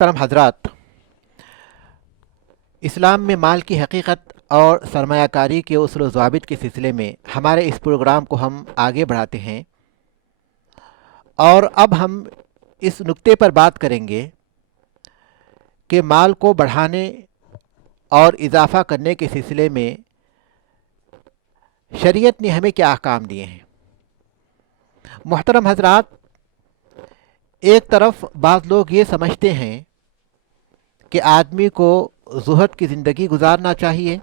محترم حضرات، اسلام میں مال کی حقیقت اور سرمایہ کاری کے اصول و ضوابط کے سلسلے میں ہمارے اس پروگرام کو ہم آگے بڑھاتے ہیں، اور اب ہم اس نقطے پر بات کریں گے کہ مال کو بڑھانے اور اضافہ کرنے کے سلسلے میں شریعت نے ہمیں کیا احکام دیے ہیں۔ محترم حضرات، ایک طرف بعض لوگ یہ سمجھتے ہیں کہ آدمی کو زہد کی زندگی گزارنا چاہیے،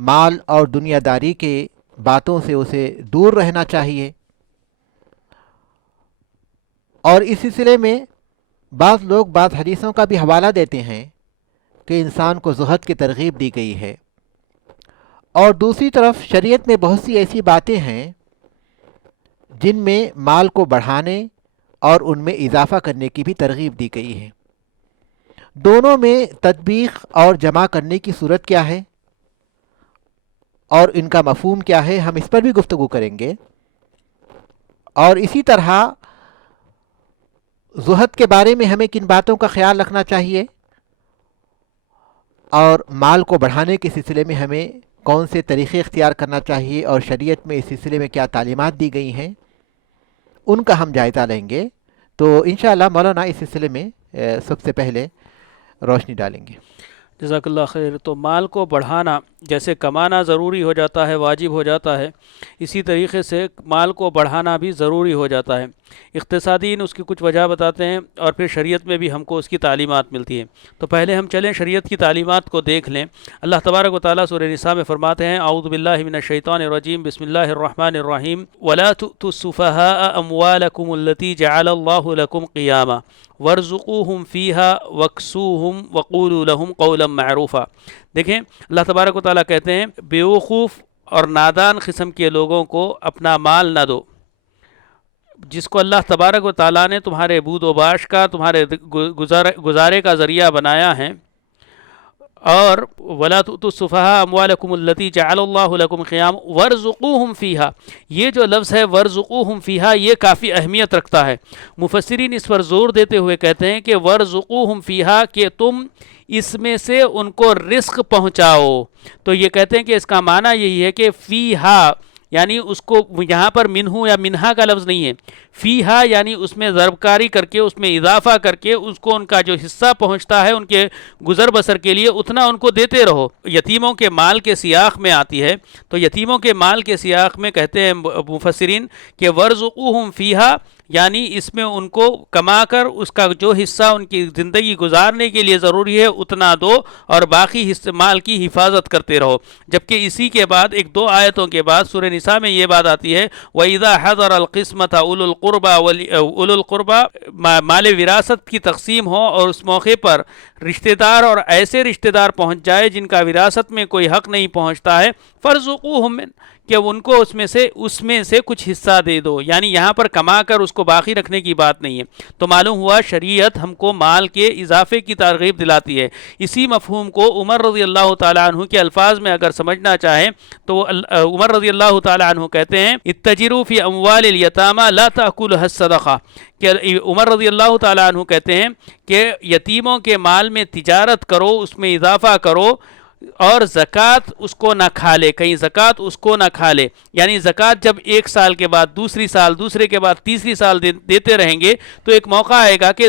مال اور دنیا داری کے باتوں سے اسے دور رہنا چاہیے، اور اس سلسلے میں بعض لوگ بعض حدیثوں کا بھی حوالہ دیتے ہیں کہ انسان کو زہد کی ترغیب دی گئی ہے، اور دوسری طرف شریعت میں بہت سی ایسی باتیں ہیں جن میں مال کو بڑھانے اور ان میں اضافہ کرنے کی بھی ترغیب دی گئی ہے۔ دونوں میں تطبیق اور جمع کرنے کی صورت کیا ہے اور ان کا مفہوم کیا ہے، ہم اس پر بھی گفتگو کریں گے، اور اسی طرح زہد کے بارے میں ہمیں کن باتوں کا خیال رکھنا چاہیے، اور مال کو بڑھانے کے سلسلے میں ہمیں کون سے طریقے اختیار کرنا چاہیے، اور شریعت میں اس سلسلے میں کیا تعلیمات دی گئی ہیں، ان کا ہم جائزہ لیں گے۔ تو انشاءاللہ مولانا اس سلسلے میں سب سے پہلے روشنی ڈالیں گے۔ جزاک اللہ خیر۔ تو مال کو بڑھانا جیسے کمانا ضروری ہو جاتا ہے، واجب ہو جاتا ہے، اسی طریقے سے مال کو بڑھانا بھی ضروری ہو جاتا ہے۔ اقتصادین اس کی کچھ وجہ بتاتے ہیں، اور پھر شریعت میں بھی ہم کو اس کی تعلیمات ملتی ہیں۔ تو پہلے ہم چلیں شریعت کی تعلیمات کو دیکھ لیں۔ اللہ تبارک و تعالیٰ سورہ نساء میں فرماتے ہیں، اعوذ باللہ من الشیطان الرجیم، بسم اللہ الرحمن الرحیم، وَلَا تُؤْتُوا السُّفَهَاءَ أَمْوَالَكُمُ الَّتِي جَعَلَ اللَّهُ لَكُمْ قِيَامًا وَارْزُقُوهُمْ فِيهَا وَاكْسُوهُمْ وَقُولُوا لَهُمْ قَوْلًا مَعْرُوفًا۔ دیکھیں اللہ تبارک و تعالیٰ کہتے ہیں بیوقوف اور نادان قسم کے لوگوں کو اپنا مال نہ دو، جس کو اللہ تبارک و تعالیٰ نے تمہارے بود و باش کا، تمہارے گزارے کا ذریعہ بنایا ہے۔ اور وَلَا تُؤْتُوا السُّفَهَاءَ أَمْوَالَكُمُ الَّتِي جَعَلَ اللَّهُ لَكُمْ قِيَامًا وَارْزُقُوهُمْ فِيهَا، یہ جو لفظ ہے وَارْزُقُوهُمْ فِيهَا یہ کافی اہمیت رکھتا ہے۔ مفسرین اس پر زور دیتے ہوئے کہتے ہیں کہ وَارْزُقُوهُمْ فِيهَا کہ تم اس میں سے ان کو رزق پہنچاؤ۔ تو یہ کہتے ہیں کہ اس کا معنی یہی ہے کہ فیہا یعنی اس کو یہاں پر منہو یا منہا کا لفظ نہیں ہے، فیہا یعنی اس میں ضرب کاری کر کے، اس میں اضافہ کر کے، اس کو ان کا جو حصہ پہنچتا ہے ان کے گزر بسر کے لیے اتنا ان کو دیتے رہو۔ یتیموں کے مال کے سیاق میں آتی ہے، تو یتیموں کے مال کے سیاق میں کہتے ہیں مفسرین کہ ورزقوہم فیہا یعنی اس میں ان کو کما کر اس کا جو حصہ ان کی زندگی گزارنے کے لیے ضروری ہے اتنا دو، اور باقی حصے مال کی حفاظت کرتے رہو۔ جبکہ اسی کے بعد ایک دو آیتوں کے بعد سورہ نساء میں یہ بات آتی ہے وَإِذَا حَضَرَ الْقِسْمَةَ أُولُو الْقُرْبَى مال وراثت کی تقسیم ہو اور اس موقع پر رشتہ دار اور ایسے رشتہ دار پہنچ جائے جن کا وراثت میں کوئی حق نہیں پہنچتا ہے، فَارْزُقُوهُم کہ ان کو اس میں سے کچھ حصہ دے دو، یعنی یہاں پر کما کر اس کو باقی رکھنے کی بات نہیں ہے۔ تو معلوم ہوا شریعت ہم کو مال کے اضافے کی ترغیب دلاتی ہے۔ اسی مفہوم کو عمر رضی اللہ تعالیٰ عنہ کے الفاظ میں اگر سمجھنا چاہیں تو عمر رضی اللہ تعالیٰ عنہ کہتے ہیں اتجروا فی اموال الیتامى لا تأکلها الصدقہ، کہ عمر رضی اللہ تعالیٰ عنہ کہتے ہیں کہ یتیموں کے مال میں تجارت کرو، اس میں اضافہ کرو، اور زکوٰۃ اس کو نہ کھا لے، کہیں زکوٰۃ اس کو نہ کھا لے۔ یعنی زکوٰۃ جب ایک سال کے بعد دوسری سال، دوسرے کے بعد تیسری سال دیتے رہیں گے تو ایک موقع آئے گا کہ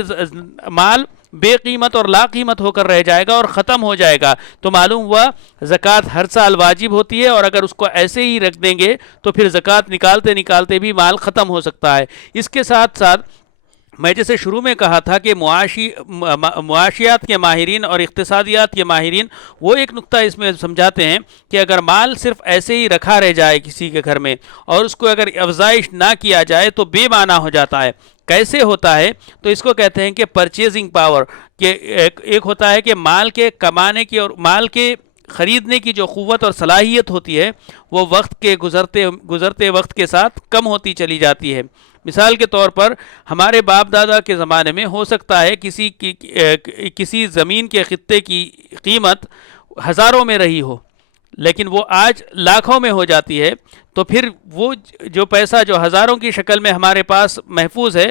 مال بے قیمت اور لا قیمت ہو کر رہ جائے گا اور ختم ہو جائے گا۔ تو معلوم ہوا زکوٰۃ ہر سال واجب ہوتی ہے، اور اگر اس کو ایسے ہی رکھ دیں گے تو پھر زکوٰۃ نکالتے نکالتے بھی مال ختم ہو سکتا ہے۔ اس کے ساتھ ساتھ میں جیسے شروع میں کہا تھا کہ معاشیات کے ماہرین اور اقتصادیات کے ماہرین وہ ایک نقطہ اس میں سمجھاتے ہیں کہ اگر مال صرف ایسے ہی رکھا رہ جائے کسی کے گھر میں اور اس کو اگر افزائش نہ کیا جائے تو بے معنی ہو جاتا ہے۔ کیسے ہوتا ہے؟ تو اس کو کہتے ہیں کہ پرچیزنگ پاور، کہ ایک ہوتا ہے کہ مال کے کمانے کی اور مال کے خریدنے کی جو قوت اور صلاحیت ہوتی ہے وہ وقت کے گزرتے وقت کے ساتھ کم ہوتی چلی جاتی ہے۔ مثال کے طور پر ہمارے باپ دادا کے زمانے میں ہو سکتا ہے کسی زمین کے خطے کی قیمت ہزاروں میں رہی ہو، لیکن وہ آج لاکھوں میں ہو جاتی ہے۔ تو پھر وہ جو پیسہ جو ہزاروں کی شکل میں ہمارے پاس محفوظ ہے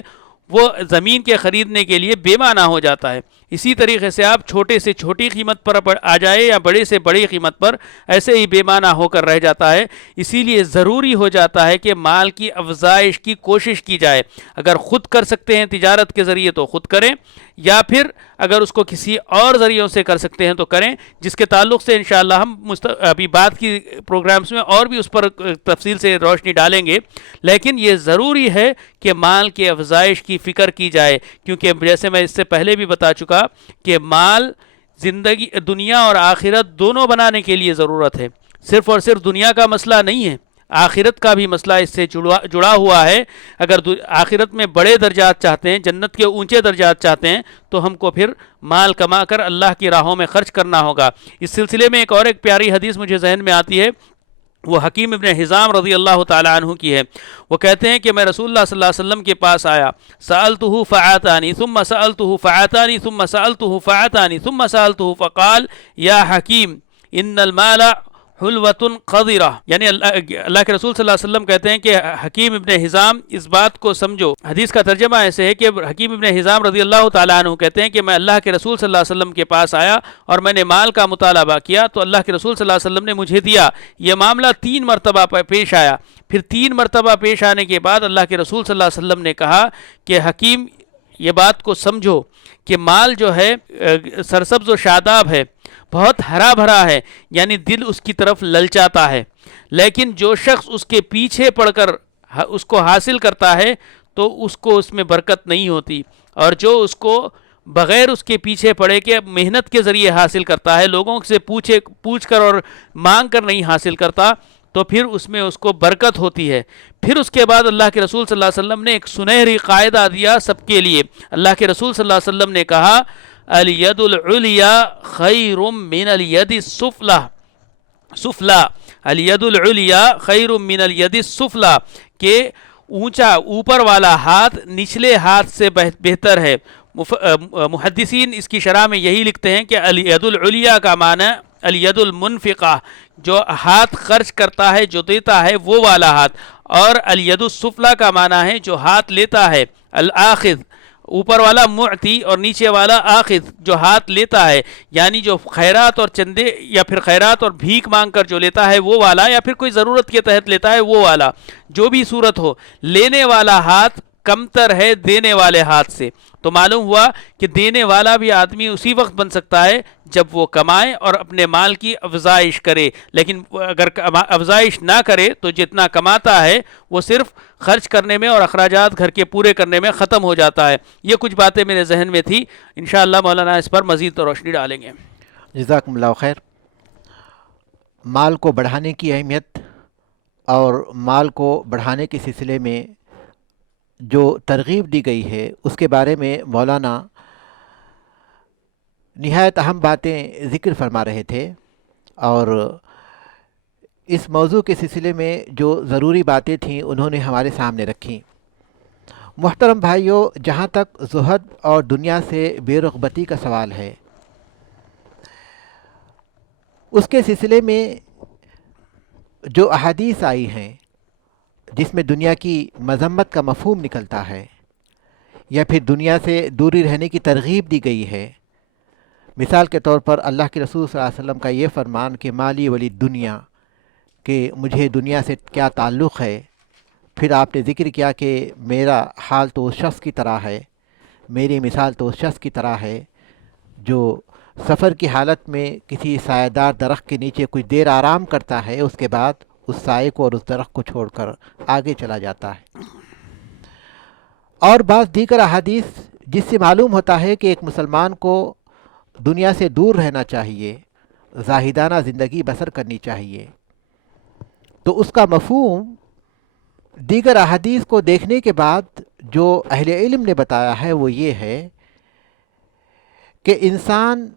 وہ زمین کے خریدنے کے لیے بے معنی ہو جاتا ہے۔ اسی طریقے سے آپ چھوٹے سے چھوٹی قیمت پر آ جائے یا بڑے سے بڑی قیمت پر، ایسے ہی بے معنی ہو کر رہ جاتا ہے۔ اسی لیے ضروری ہو جاتا ہے کہ مال کی افزائش کی کوشش کی جائے۔ اگر خود کر سکتے ہیں تجارت کے ذریعے تو خود کریں، یا پھر اگر اس کو کسی اور ذریعوں سے کر سکتے ہیں تو کریں، جس کے تعلق سے انشاءاللہ ہم ابھی بعد کی پروگرامز میں اور بھی اس پر تفصیل سے روشنی ڈالیں گے۔ لیکن یہ ضروری ہے کہ مال کے افزائش کی فکر کی جائے، کیونکہ جیسے میں اس سے پہلے بھی بتا چکا کہ مال زندگی دنیا اور آخرت دونوں بنانے کے لیے ضرورت ہے۔ صرف اور صرف دنیا کا مسئلہ نہیں ہے، آخرت کا بھی مسئلہ اس سے جڑا ہوا ہے۔ اگر آخرت میں بڑے درجات چاہتے ہیں، جنت کے اونچے درجات چاہتے ہیں، تو ہم کو پھر مال کما کر اللہ کی راہوں میں خرچ کرنا ہوگا۔ اس سلسلے میں ایک پیاری حدیث مجھے ذہن میں آتی ہے، وہ حکیم ابن حزام رضی اللہ تعالیٰ عنہ کی ہے۔ وہ کہتے ہیں کہ میں رسول اللہ صلی اللہ علیہ وسلم کے پاس آیا، سألتہ فعاتانی ثم سألتہ فعاتانی ثم سألتہ فعاتانی ثم سألتہ فقال یا حکیم ان المال حلوۃ قذرہ، یعنی اللہ کے رسول صلی اللہ علیہ وسلم کہتے ہیں کہ حکیم ابن حزام اس بات کو سمجھو۔ حدیث کا ترجمہ ایسے ہے کہ حکیم ابن حزام رضی اللہ تعالیٰ عنہ کہتے ہیں کہ میں اللہ کے رسول صلی اللہ علیہ وسلم کے پاس آیا اور میں نے مال کا مطالبہ کیا تو اللہ کے رسول صلی اللہ علیہ وسلم نے مجھے دیا۔ یہ معاملہ 3 مرتبہ پیش آیا، پھر 3 مرتبہ پیش آنے کے بعد اللہ کے رسول صلی اللہ علیہ وسلم نے کہا کہ حکیم یہ بات کو سمجھو کہ مال جو ہے سرسبز و شاداب ہے، بہت ہرا بھرا ہے، یعنی دل اس کی طرف للچاتا ہے، لیکن جو شخص اس کے پیچھے پڑ کر اس کو حاصل کرتا ہے تو اس کو اس میں برکت نہیں ہوتی، اور جو اس کو بغیر اس کے پیچھے پڑے کہ محنت کے ذریعے حاصل کرتا ہے، لوگوں سے پوچھ کر اور مانگ کر نہیں حاصل کرتا، تو پھر اس میں اس کو برکت ہوتی ہے۔ پھر اس کے بعد اللہ کے رسول صلی اللہ علیہ وسلم نے ایک سنہری قاعدہ دیا سب کے لیے۔ اللہ کے رسول صلی اللہ علیہ وسلم نے کہا الید العلیا خیر من الید السفلی، الید العلیا خیر من الید السفلی، کہ اونچا اوپر والا ہاتھ نچلے ہاتھ سے بہتر ہے۔ محدثین اس کی شرح میں یہی لکھتے ہیں کہ الید العلیا کا معنی الید المنفقہ، جو ہاتھ خرچ کرتا ہے، جو دیتا ہے وہ والا ہاتھ، اور الید السفلی کا معنی ہے جو ہاتھ لیتا ہے، الآخذ، اوپر والا معطی اور نیچے والا آخذ، جو ہاتھ لیتا ہے، یعنی جو خیرات اور چندے یا پھر خیرات اور بھیک مانگ کر جو لیتا ہے وہ والا، یا پھر کوئی ضرورت کے تحت لیتا ہے وہ والا، جو بھی صورت ہو، لینے والا ہاتھ کمتر ہے دینے والے ہاتھ سے۔ تو معلوم ہوا کہ دینے والا بھی آدمی اسی وقت بن سکتا ہے جب وہ کمائے اور اپنے مال کی افزائش کرے، لیکن اگر افزائش نہ کرے تو جتنا کماتا ہے وہ صرف خرچ کرنے میں اور اخراجات گھر کے پورے کرنے میں ختم ہو جاتا ہے۔ یہ کچھ باتیں میرے ذہن میں تھی، انشاءاللہ مولانا اس پر مزید روشنی ڈالیں گے۔ جزاکم اللہ خیر۔ مال کو بڑھانے کی اہمیت اور مال کو بڑھانے کے سلسلے میں جو ترغیب دی گئی ہے اس کے بارے میں مولانا نہایت اہم باتیں ذکر فرما رہے تھے، اور اس موضوع کے سلسلے میں جو ضروری باتیں تھیں انہوں نے ہمارے سامنے رکھیں۔ محترم بھائیوں، جہاں تک زہد اور دنیا سے بے رغبتی کا سوال ہے، اس کے سلسلے میں جو احادیث آئی ہیں جس میں دنیا کی مذمت کا مفہوم نکلتا ہے یا پھر دنیا سے دوری رہنے کی ترغیب دی گئی ہے، مثال کے طور پر اللہ کے رسول صلی اللہ علیہ وسلم کا یہ فرمان کہ مالی ولی دنیا، کہ مجھے دنیا سے کیا تعلق ہے۔ پھر آپ نے ذکر کیا کہ میرا حال تو اس شخص کی طرح ہے، میری مثال تو اس شخص کی طرح ہے جو سفر کی حالت میں کسی سایہ دار درخت کے نیچے کچھ دیر آرام کرتا ہے، اس کے بعد اس سائے کو اور اس درخت کو چھوڑ کر آگے چلا جاتا ہے۔ اور بعض دیگر احادیث جس سے معلوم ہوتا ہے کہ ایک مسلمان کو دنیا سے دور رہنا چاہیے، زاہدانہ زندگی بسر کرنی چاہیے۔ تو اس کا مفہوم دیگر احادیث کو دیکھنے کے بعد جو اہل علم نے بتایا ہے وہ یہ ہے کہ انسان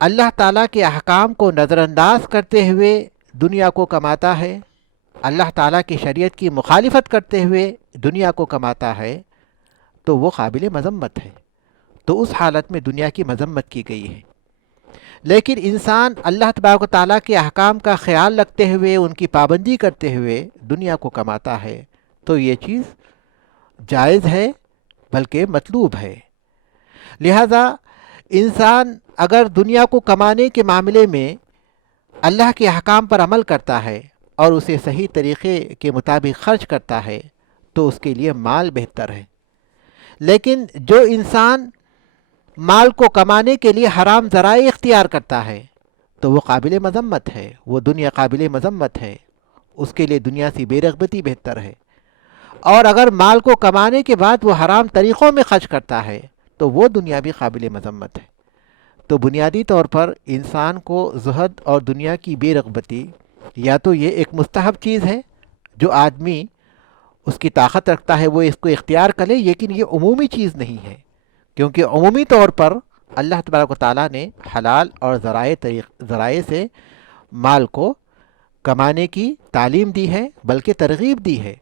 اللہ تعالیٰ کے احکام کو نظر انداز کرتے ہوئے دنیا کو کماتا ہے، اللہ تعالیٰ کی شریعت کی مخالفت کرتے ہوئے دنیا کو کماتا ہے، تو وہ قابل مذمت ہے۔ تو اس حالت میں دنیا کی مذمت کی گئی ہے۔ لیکن انسان اللہ تبارک و تعالیٰ کے احکام کا خیال رکھتے ہوئے، ان کی پابندی کرتے ہوئے دنیا کو کماتا ہے، تو یہ چیز جائز ہے، بلکہ مطلوب ہے۔ لہذا انسان اگر دنیا کو کمانے کے معاملے میں اللہ کے احکام پر عمل کرتا ہے اور اسے صحیح طریقے کے مطابق خرچ کرتا ہے تو اس کے لیے مال بہتر ہے۔ لیکن جو انسان مال کو کمانے کے لیے حرام ذرائع اختیار کرتا ہے تو وہ قابل مذمت ہے، وہ دنیا قابل مذمت ہے، اس کے لیے دنیا سے بے رغبتی بہتر ہے۔ اور اگر مال کو کمانے کے بعد وہ حرام طریقوں میں خرچ کرتا ہے تو وہ دنیا بھی قابل مذمت ہے۔ تو بنیادی طور پر انسان کو زہد اور دنیا کی بے رغبتی یا تو یہ ایک مستحب چیز ہے جو آدمی اس کی طاقت رکھتا ہے وہ اس کو اختیار کرے، لیکن یہ عمومی چیز نہیں ہے، کیونکہ عمومی طور پر اللہ تبارک و تعالیٰ نے حلال اور ذرائع سے مال کو کمانے کی تعلیم دی ہے، بلکہ ترغیب دی ہے۔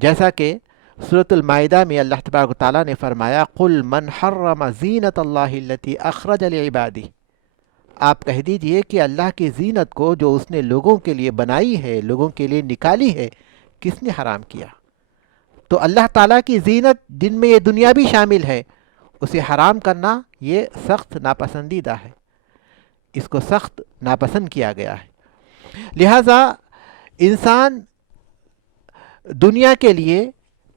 جیسا کہ سورۃ المائدہ میں اللہ تبارک و تعالیٰ نے فرمایا قُلْ مَنْ حَرَّمَ زِینَةَ اللَّهِ الَّتِي أَخْرَجَ لِعِبَادِهِ، آپ کہہ دیجئے کہ اللہ کی زینت کو جو اس نے لوگوں کے لیے بنائی ہے، لوگوں کے لیے نکالی ہے، کس نے حرام کیا؟ تو اللہ تعالیٰ کی زینت جن میں یہ دنیا بھی شامل ہے اسے حرام کرنا یہ سخت ناپسندیدہ ہے، اس کو سخت ناپسند کیا گیا ہے۔ لہٰذا انسان دنیا کے لیے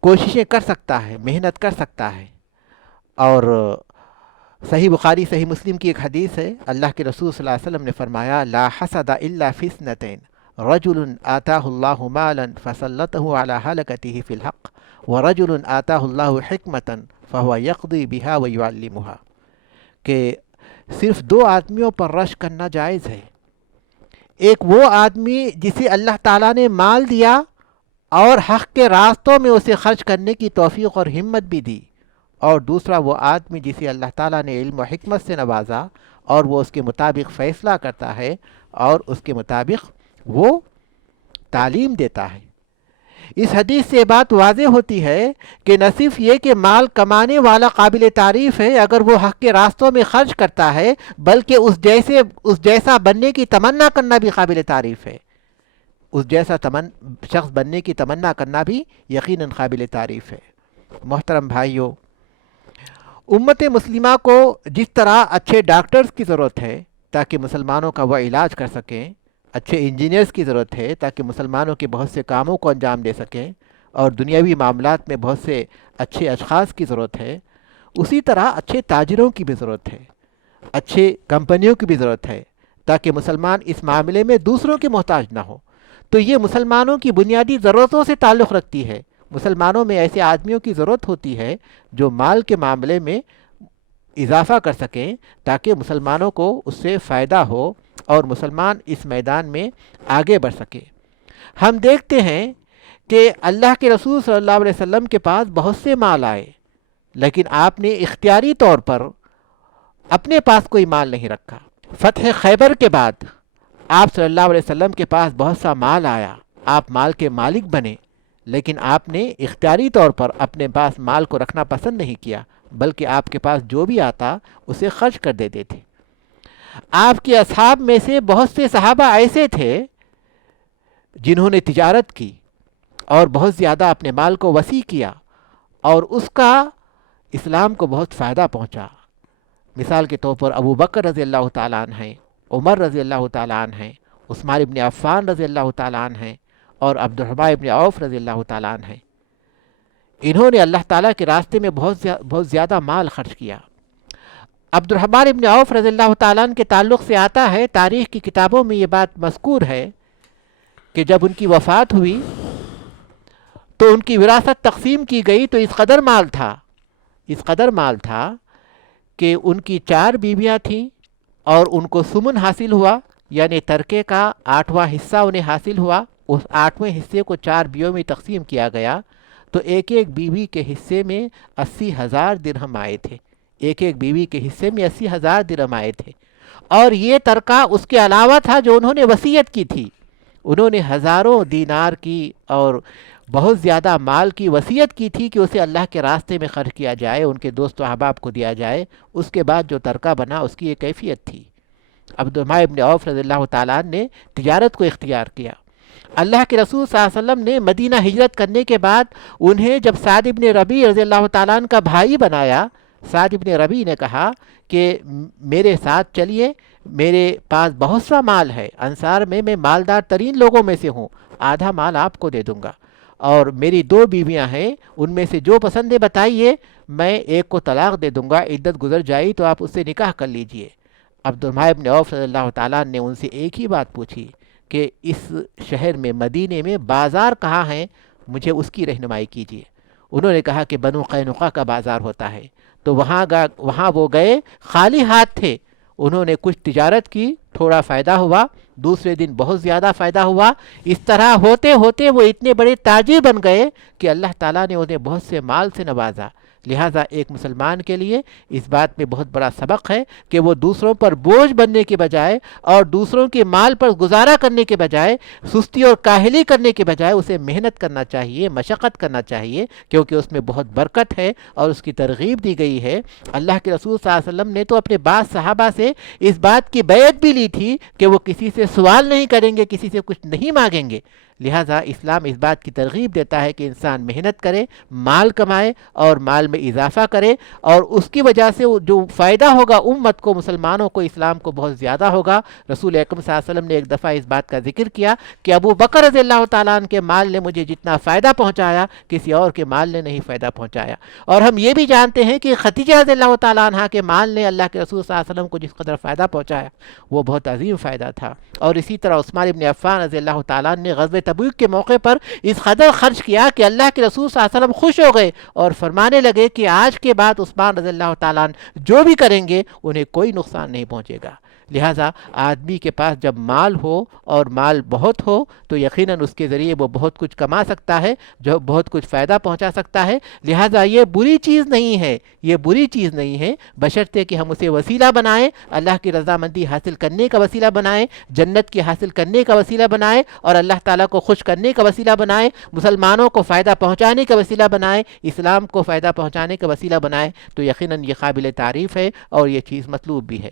کوششیں کر سکتا ہے، محنت کر سکتا ہے، اور صحیح بخاری صحیح مسلم کی ایک حدیث ہے، اللہ کے رسول صلی اللہ علیہ وسلم نے فرمایا لا حسد الا فی اثنتین رجل آتاہ اللہ مالا فسلطہ علی ہلکتہ فی الحق ورجل آتاہ اللہ حکمتا فہو یقضی بہا ویعلمہا، کہ صرف دو آدمیوں پر رشک کرنا جائز ہے۔ ایک وہ آدمی جسے اللہ تعالیٰ نے مال دیا اور حق کے راستوں میں اسے خرچ کرنے کی توفیق اور ہمت بھی دی، اور دوسرا وہ آدمی جسے اللہ تعالیٰ نے علم و حکمت سے نوازا اور وہ اس کے مطابق فیصلہ کرتا ہے اور اس کے مطابق وہ تعلیم دیتا ہے۔ اس حدیث سے بات واضح ہوتی ہے کہ نہ صرف یہ کہ مال کمانے والا قابل تعریف ہے اگر وہ حق کے راستوں میں خرچ کرتا ہے، بلکہ اس جیسا بننے کی تمنا کرنا بھی قابل تعریف ہے، اس جیسا شخص بننے کی تمنا کرنا بھی یقیناً قابل تعریف ہے۔ محترم بھائیو، امت مسلمہ کو جس طرح اچھے ڈاکٹرز کی ضرورت ہے تاکہ مسلمانوں کا وہ علاج کر سکیں، اچھے انجینئرز کی ضرورت ہے تاکہ مسلمانوں کے بہت سے کاموں کو انجام دے سکیں، اور دنیاوی معاملات میں بہت سے اچھے اشخاص کی ضرورت ہے، اسی طرح اچھے تاجروں کی بھی ضرورت ہے، اچھے کمپنیوں کی بھی ضرورت ہے تاکہ مسلمان اس معاملے میں دوسروں کے محتاج نہ ہو۔ تو یہ مسلمانوں کی بنیادی ضرورتوں سے تعلق رکھتی ہے۔ مسلمانوں میں ایسے آدمیوں کی ضرورت ہوتی ہے جو مال کے معاملے میں اضافہ کر سکیں تاکہ مسلمانوں کو اس سے فائدہ ہو اور مسلمان اس میدان میں آگے بڑھ سکے۔ ہم دیکھتے ہیں کہ اللہ کے رسول صلی اللہ علیہ وسلم کے پاس بہت سے مال آئے، لیکن آپ نے اختیاری طور پر اپنے پاس کوئی مال نہیں رکھا۔ فتح خیبر کے بعد آپ صلی اللہ علیہ وسلم کے پاس بہت سا مال آیا، آپ مال کے مالک بنے، لیکن آپ نے اختیاری طور پر اپنے پاس مال کو رکھنا پسند نہیں کیا، بلکہ آپ کے پاس جو بھی آتا اسے خرچ کر دیتے تھے۔ آپ کے اصحاب میں سے بہت سے صحابہ ایسے تھے جنہوں نے تجارت کی اور بہت زیادہ اپنے مال کو وسیع کیا، اور اس کا اسلام کو بہت فائدہ پہنچا۔ مثال کے طور پر ابو بکر رضی اللہ تعالیٰ عنہ ہیں، عمر رضی اللہ تعالیٰ عنہ ہیں، عثمان ابن عفان رضی اللہ تعالیٰ عنہ ہیں، اور عبد الرحمن ابن عوف رضی اللہ تعالیٰ عنہ ہیں۔ انہوں نے اللہ تعالیٰ کے راستے میں بہت زیادہ مال خرچ کیا۔ عبد الرحمن ابن عوف رضی اللہ تعالیٰ عنہ کے تعلق سے آتا ہے، تاریخ کی کتابوں میں یہ بات مذکور ہے کہ جب ان کی وفات ہوئی تو ان کی وراثت تقسیم کی گئی تو اس قدر مال تھا کہ ان کی 4 بیویاں تھیں اور ان کو ثمن حاصل ہوا، یعنی ترکے کا 8واں حصہ انہیں حاصل ہوا۔ اس 8ویں حصے کو 4 بیویوں میں تقسیم کیا گیا تو ایک بیوی کے حصے میں 80,000 درہم آئے تھے، ایک بیوی کے حصے میں 80,000 درہم آئے تھے، اور یہ ترکہ اس کے علاوہ تھا جو انہوں نے وصیت کی تھی۔ انہوں نے ہزاروں دینار کی اور بہت زیادہ مال کی وصیت کی تھی کہ اسے اللہ کے راستے میں خرچ کیا جائے، ان کے دوست و احباب کو دیا جائے۔ اس کے بعد جو ترکہ بنا اس کی ایک کیفیت تھی۔ عبد الرحمن ابن عوف رضی اللہ تعالیٰ عنہ نے تجارت کو اختیار کیا، اللہ کے رسول صلی اللہ علیہ وسلم نے مدینہ ہجرت کرنے کے بعد انہیں جب سعد ابن ربیع رضی اللہ تعالیٰ عنہ کا بھائی بنایا، سعد ابن ربیع نے کہا کہ میرے ساتھ چلیے، میرے پاس بہت سا مال ہے، انصار میں مالدار ترین لوگوں میں سے ہوں، آدھا مال آپ کو دے دوں گا، اور میری 2 بیویاں ہیں، ان میں سے جو پسند ہے بتائیے، میں ایک کو طلاق دے دوں گا، عدت گزر جائی تو آپ اس سے نکاح کر لیجئے۔ عبدالرحمن ابن عوف رضی اللہ تعالیٰ نے ان سے ایک ہی بات پوچھی کہ اس شہر میں مدینے میں بازار کہاں ہیں، مجھے اس کی رہنمائی کیجیے۔ انہوں نے کہا کہ بنو قینقاع کا بازار ہوتا ہے، تو وہاں وہ گئے، خالی ہاتھ تھے، انہوں نے کچھ تجارت کی، تھوڑا فائدہ ہوا، دوسرے دن بہت زیادہ فائدہ ہوا، اس طرح ہوتے ہوتے وہ اتنے بڑے تاجر بن گئے کہ اللہ تعالیٰ نے انہیں بہت سے مال سے نوازا۔ لہٰذا ایک مسلمان کے لیے اس بات میں بہت بڑا سبق ہے کہ وہ دوسروں پر بوجھ بننے کے بجائے اور دوسروں کے مال پر گزارا کرنے کے بجائے، سستی اور کاہلی کرنے کے بجائے اسے محنت کرنا چاہیے، مشقت کرنا چاہیے، کیونکہ اس میں بہت برکت ہے اور اس کی ترغیب دی گئی ہے۔ اللہ کے رسول صلی اللہ علیہ وسلم نے تو اپنے بعض صحابہ سے اس بات کی بیعت بھی لی تھی کہ وہ کسی سے سوال نہیں کریں گے، کسی سے کچھ نہیں مانگیں گے۔ لہٰذا اسلام اس بات کی ترغیب دیتا ہے کہ انسان محنت کرے، مال کمائے اور مال میں اضافہ کرے، اور اس کی وجہ سے جو فائدہ ہوگا امت کو، مسلمانوں کو، اسلام کو بہت زیادہ ہوگا۔ رسول اکرم صلی اللہ علیہ وسلم نے ایک دفعہ اس بات کا ذکر کیا کہ ابو بکر رضی اللہ تعالیٰ عنہ کے مال نے مجھے جتنا فائدہ پہنچایا کسی اور کے مال نے نہیں فائدہ پہنچایا، اور ہم یہ بھی جانتے ہیں کہ خدیجہ رضی اللہ تعالیٰ عنہ کے مال نے اللہ کے رسول صلی اللہ علیہ وسلم کو جس قدر فائدہ پہنچایا وہ بہت عظیم فائدہ تھا۔ اور اسی طرح عثمان ابن عفان رضی اللہ تعالیٰ عنہ نے غزوہ تبوک کے موقع پر اس قدر خرچ کیا کہ اللہ کے رسول صلی اللہ علیہ وسلم خوش ہو گئے اور فرمانے لگے کہ آج کے بعد عثمان رضی اللہ تعالیٰ عنہ جو بھی کریں گے انہیں کوئی نقصان نہیں پہنچے گا۔ لہٰذا آدمی کے پاس جب مال ہو اور مال بہت ہو تو یقیناً اس کے ذریعے وہ بہت کچھ کما سکتا ہے، جو بہت کچھ فائدہ پہنچا سکتا ہے۔ لہٰذا یہ بری چیز نہیں ہے، یہ بری چیز نہیں ہے، بشرطے کہ ہم اسے وسیلہ بنائیں، اللہ کی رضامندی حاصل کرنے کا وسیلہ بنائیں، جنت کی حاصل کرنے کا وسیلہ بنائیں، اور اللہ تعالیٰ کو خوش کرنے کا وسیلہ بنائیں، مسلمانوں کو فائدہ پہنچانے کا وسیلہ بنائیں، اسلام کو فائدہ پہنچانے کا وسیلہ بنائیں، تو یقیناً یہ قابل تعریف ہے اور یہ چیز مطلوب بھی ہے۔